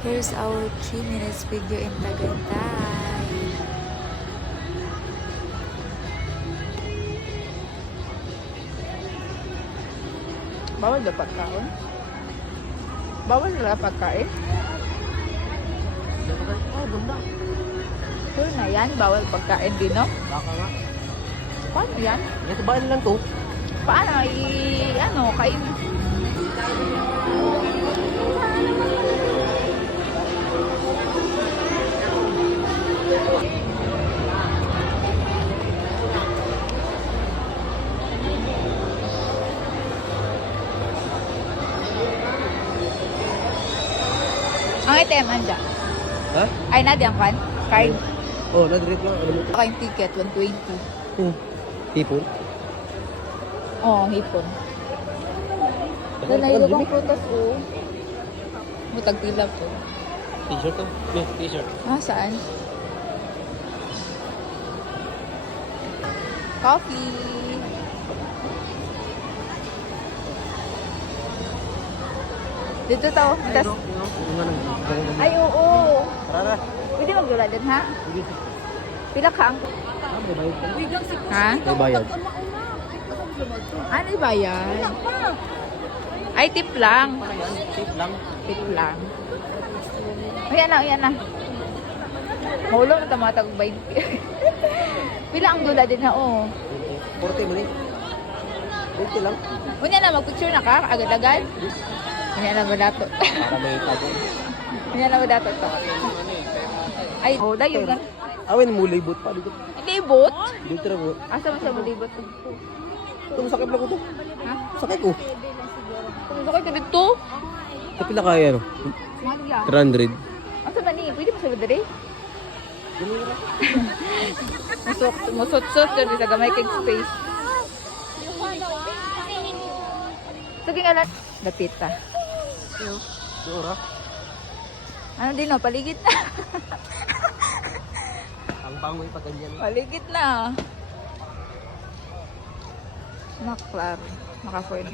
Here's our 3 minutes video in Tagaytay. Bawal na pagkain? Bawal na pagkain? Oh, bunda. Sure na yan, bawal pagkain din, no? Baka nga. Paano yan? Ito ba lang to? Paano kain? Ang item, anja. Ha? Ay, na diyan kan? Card. Oh, na-direct lang. Ano mo? Baka yung ticket, 120. Tipon? Oh, hipon. Doon na yung prutas, oh. Mutag tila po. T-shirt to? Yeah, t-shirt. Ah, saan? Coffee. Dito to. Tas, ay, oo. Tara. Pwede magdula din, ha? Pila ka ang... May bayad ka. Ha? May bayad. Ano yung bayad? Ay, tip lang. Tip lang. Tip lang. Ayan na. Mahulog na tamatag 20. Pila ang dula din ha, oh. 40 mali. 20 lang. Unya na, mag-picture na ka, agad-agad. Unya na ba dato? Para may tago. Unya na ba dato to? Ay, oh, dayo na. Awin mo, libot pa dito. Libot? Dito na mo. Asa mo siya malibot? Ito, sakit lang ko to. Ha? Sakit ko. Kung sakit ka dito? Kapila kaya, ano? Magya. 300. Asa ba ni? Pwede mo sa dali? Ganun na. Musot-sot yun sa gamay kay space. Sige nga lang. Dapit ta. Dura. Ano din o? Paligid na. Ang bangoy pa ganyan. Paligid na. Maklar. Maka-4.